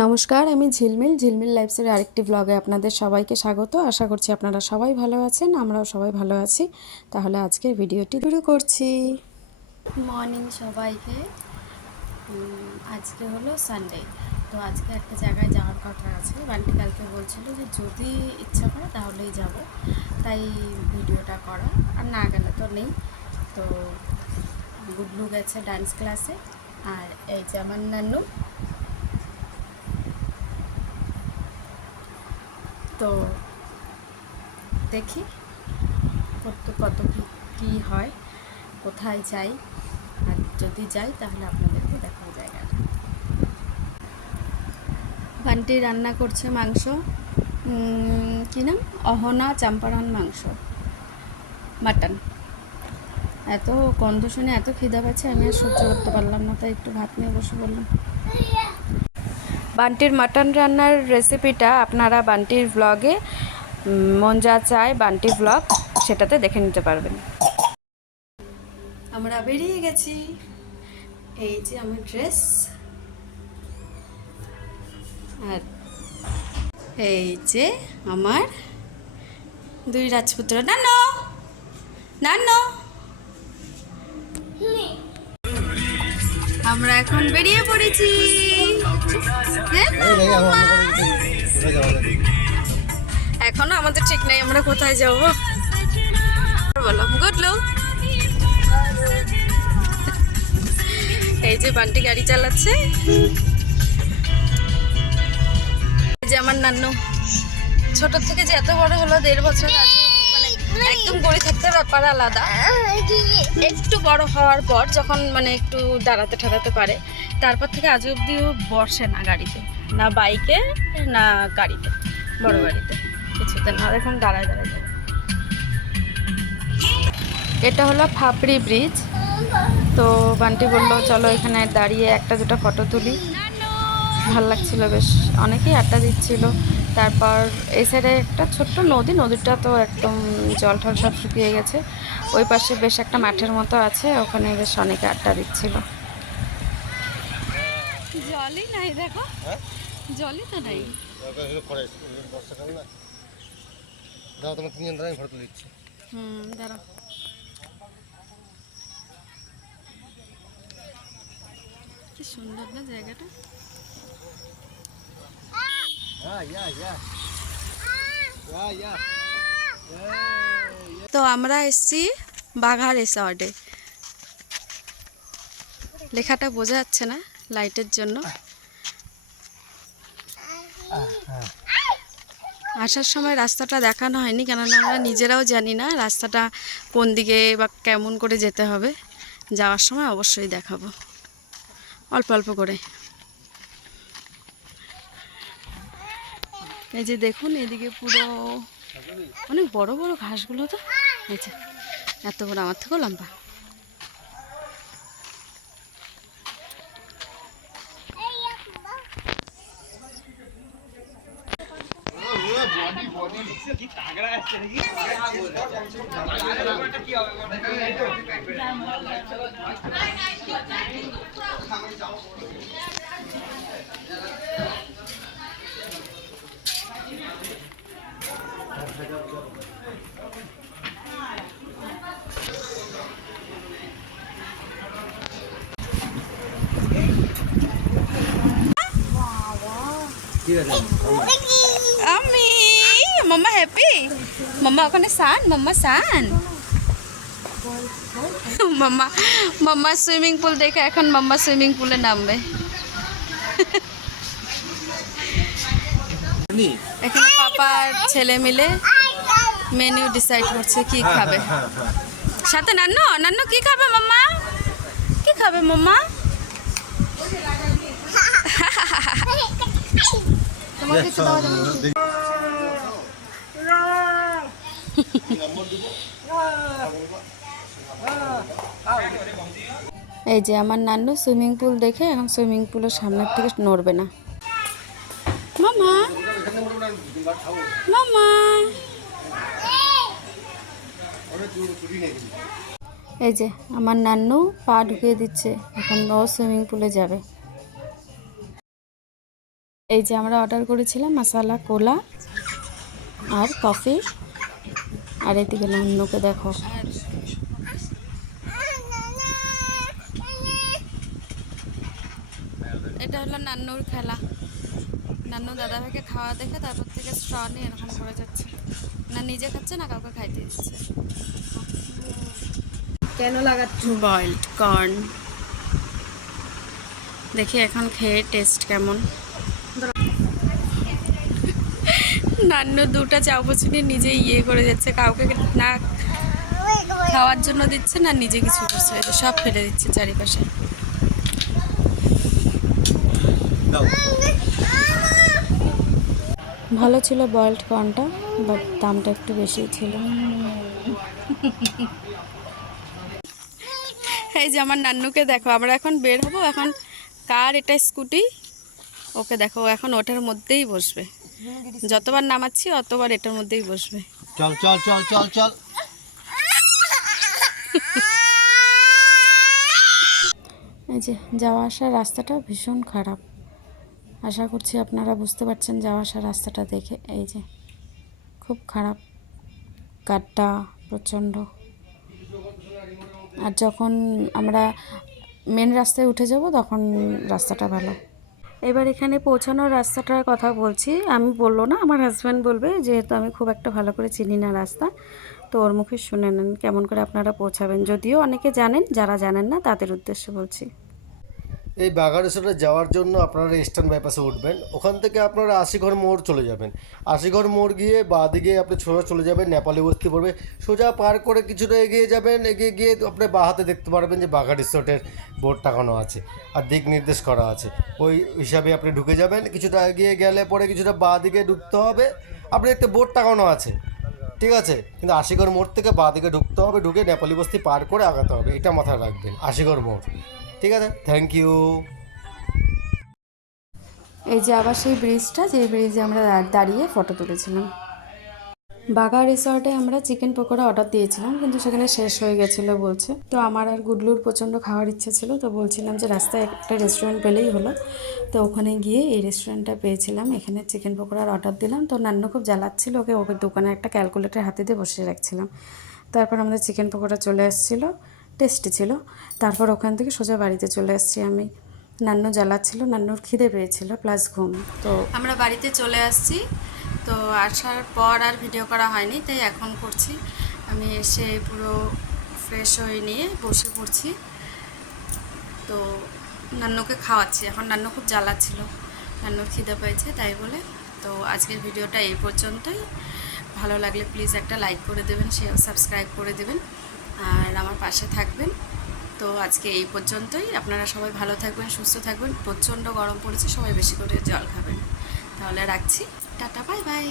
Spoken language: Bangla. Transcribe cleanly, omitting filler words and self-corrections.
নমস্কার, আমি ঝিলমিল লাইফসের আরেকটি ব্লগে আপনাদের সবাইকে স্বাগত। আশা করছি আপনারা সবাই ভালো আছেন, আমরাও সবাই ভালো আছি। তাহলে আজকের ভিডিওটি শুরু করছি। মর্নিং সবাইকে। আজকে হলো সানডে, তো আজকে একটা জায়গায় যাওয়ার কথা আছে। বান্টি কালকে বলছিল যে যদি ইচ্ছা করে তাহলেই যাব, তাই ভিডিওটা করা। আর না গেলে তো নেই। তো গুডলু গেছে ডান্স ক্লাসে, আর এই যে আমার নানু। তো দেখি কত কী হয়, কোথায় যাই। আর যদি যাই তাহলে আপনাদেরকে দেখাবো জায়গাটা। বান্টি রান্না করছে মাংস, কী নাম, অহনা চাম্পারন মাংস, মাটন। এত গন্ধ শুনে এত খিদা পাচ্ছে, আমি আর সহ্য করতে পারলাম না, তাই একটু ভাত নিয়ে বসে বললাম। বান্টির মাটন রান্নার রেসিপিটা আপনারা বান্টির ব্লগে মন যা চায় বান্টি ব্লগ, সেটাতে দেখে নিতে পারবেন। আমরা বেরিয়ে গেছি। এই যে আমার ড্রেস, আর এই যে আমার দুই রাজপুত্র। নানো নানো, আমরা এখন বেরিয়ে পড়েছি। এখনো আমাদের ঠিক নেই আমরা কোথায় যাব। বলো গুডলু। এই যে বান্টি গাড়ি চালাচ্ছে। এই যে আমার নান্নু, ছোট থেকে যে এত বড় হলো, 1.5 বছর আছে, মানে একদম গড়ে থাকতে ব্যাপার আলাদা। একটু বড় হওয়ার পর যখন মানে একটু দাঁড়াতে ঠাড়াতে পারে, তারপর থেকে আজ অব্দিও বসে না গাড়িতে, না বাইকে না গাড়িতে, বড় গাড়িতে কিছুতে না, এখন দাঁড়ায় দাঁড়ায় যাবে। এটা হলো ফাপড়ি ব্রিজ। তো বান্টি বললো চলো এখানে দাঁড়িয়ে একটা দুটো ফটো তুলি। ভাল লাগছিল বেশ, অনেকেই আড্ডা দিচ্ছিল। তারপর এই সাইডে একটা ছোট্ট নদী, নদীটা তো একদম জল ঠল সব শুকিয়ে গেছে। ওই পাশে বেশ একটা মাঠের মতো আছে, ওখানে বেশ অনেকে আড্ডা দিচ্ছিল। জলই নাই, দেখো জলই তো নাই। দাঁড়াও। কি সুন্দর না জায়গাটা। তো আমরা এসছি বাঘা রিসর্টে। লেখাটা বোঝা যাচ্ছে না লাইটের জন্য। আসার সময় রাস্তাটা দেখানো হয়নি, কেননা আমরা নিজেরাও জানি না রাস্তাটা কোন দিকে বা কেমন করে যেতে হবে। যাওয়ার সময় অবশ্যই দেখাবো অল্প অল্প করে। এই যে দেখুন, এদিকে পুরো অনেক বড় বড় ঘাসগুলো, তো এই যে এত বড়, আমার থেকেও লম্বা। আমি মাম্মা হ্যাপি, মাম্মা ওখানে সান, মাম্মা সান। মাম্মা মাম্মা সুইমিং পুল দেখে এখন মাম্মা সুইমিং পুলে নামবে। এখানে পাপার ছেলে মিলে মেনু ডিসাইড করছে কি খাবে। সাথে নান্নু, নান্নু কি খাবে মাম্মা, কি খাবে মাম্মা? এই যে আমার নান্নু সুইমিং পুল দেখে এখন সুইমিং পুলের সামনের থেকে নড়বে না। মামা মামা, এই যে আমার নান্নু পা ঢুকিয়ে দিচ্ছে, এখন ও সুইমিং পুলে যাবে। এই যে আমরা অর্ডার করেছিলাম মশালা কোলা আর কফি, আর এদিকে নান্নুকে দেখো। এটা হলো নান্নুর খেলা। নান্নু দাদাভাইকে খাওয়া দেখে তারপর থেকে স্ট্র নিয়ে এরকম করে যাচ্ছে, না নিজে খাচ্ছে না কাউকে খাইতে দিচ্ছে। কেন লাগাচ্ছ? বয়েলড কর্ন দেখি এখন খেয়ে টেস্ট কেমন। নান্নু দুটা চাউপুচি নিয়ে নিজে ইয়ে করে যাচ্ছে, কাউকে না খাওয়ার জন্য দিচ্ছে না নিজে কিছু করছে, এই যে সব ফেলে দিচ্ছে চারিপাশে। ভালো ছিল বয়েলড কর্নটা, বাট দামটা একটু বেশি ছিল। এই যে আমার নান্নুকে দেখো, আমরা এখন বের হবো, এখন কার এটা স্কুটি, ওকে দেখো এখন ওটার মধ্যেই বসবে, যতবার নামাচ্ছি অতবার এটার মধ্যেই বসবে। চল চল চল চল চল। এই যে যাওয়া আসার রাস্তাটা ভীষণ খারাপ, আশা করছি আপনারা বুঝতে পারছেন যাওয়া আসার রাস্তাটা দেখে। এই যে খুব খারাপ, গাড্ডা প্রচণ্ড। আর যখন আমরা মেন রাস্তায় উঠে যাব তখন রাস্তাটা ভালো। এবার এখানে পৌঁছানোর রাস্তাটার কথা বলছি, আমি বললো না, আমার হাজব্যান্ড বলবে, যেহেতু আমি খুব একটা ভালো করে চিনি না রাস্তা, তো ওর মুখে শুনে নেন কেমন করে আপনারা পৌঁছাবেন। যদিও অনেকে জানেন, যারা জানেন না তাদের উদ্দেশ্যে বলছি। এই বাঘারেশ্বরে যাওয়ার জন্য আপনারা ইস্টার্ন বাইপাসে উঠবেন, ওখান থেকে আপনারা আশিঘর মোড় চলে যাবেন। আশিঘর মোড় গিয়ে বাঁদিকে আপনি সোজা চলে যাবেন, নেপালি বস্তি পড়বে, সোজা পার করে কিছুটা এগিয়ে যাবেন, এগিয়ে গিয়ে আপনি বাঁ হাতে দেখতে পারবেন যে বাঘা রিসোর্টের বোর্ড টাঙানো আছে আর দিক নির্দেশ করা আছে, ওই হিসাবে আপনি ঢুকে যাবেন। কিছুটা এগিয়ে গেলে পরে কিছুটা বাঁ দিকে ঢুকতে হবে, আপনি একটা বোর্ড টাঙানো আছে, ঠিক আছে, কিন্তু আশিঘর মোড় থেকে বাঁ দিকে ঢুকতে হবে, ঢুকে নেপালি বস্তি পার করে আগাতে হবে, এটা মাথায় রাখবেন, আশিঘর মোড়। ঠিক আছে, থ্যাংক ইউ। এই যে আবার সেই ব্রিজটা, যে ব্রিজে আমরা দাঁড়িয়ে ফটো তুলেছিলাম। বাঘা রিসর্টে আমরা চিকেন পকোড়া অর্ডার দিয়েছিলাম, কিন্তু সেখানে শেষ হয়ে গেছিলো বলছে। তো আমার আর গুডলুর প্রচণ্ড খাওয়ার ইচ্ছে ছিল, তো বলছিলাম যে রাস্তায় একটা রেস্টুরেন্ট পেলেই হলো। তো ওখানে গিয়ে এই রেস্টুরেন্টটা পেয়েছিলাম, এখানে চিকেন পকোড়ার অর্ডার দিলাম। তো নান্নু খুব জ্বালাচ্ছিল, ওকে দোকানে একটা ক্যালকুলেটর হাতে দিয়ে বসিয়ে রাখছিলাম। তারপর আমাদের চিকেন পকোড়া চলে এসেছিলো, টেস্টি ছিল। তারপর ওখান থেকে সোজা বাড়িতে চলে এসেছি আমি। নান্নু জ্বালাচ্ছিল, নান্নুর খিদে পেয়েছিল প্লাস ঘুম। তো আমরা বাড়িতে চলে আসছি। তো আসার পর আর ভিডিও করা হয়নি, তাই এখন করছি। আমি এসে পুরো ফ্রেশ হয়ে নিয়ে বসে পড়ছি, তো নান্নুকে খাওয়াচ্ছি। এখন নান্নু খুব জ্বালাচ্ছিল, নান্নুর খিদে পেয়েছে তাই বলে। তো আজকের ভিডিওটা এই পর্যন্তই। ভালো লাগলে প্লিজ একটা লাইক করে দেবেন, সাবস্ক্রাইব করে দেবেন, আর আমার পাশে থাকবেন। তো আজকে এই পর্যন্তই। আপনারা সবাই ভালো থাকবেন, সুস্থ থাকবেন। প্রচণ্ড গরম পড়েছে, সবাই বেশি করে জল খাবেন। তাহলে রাখছি, টাটা, বাই বাই।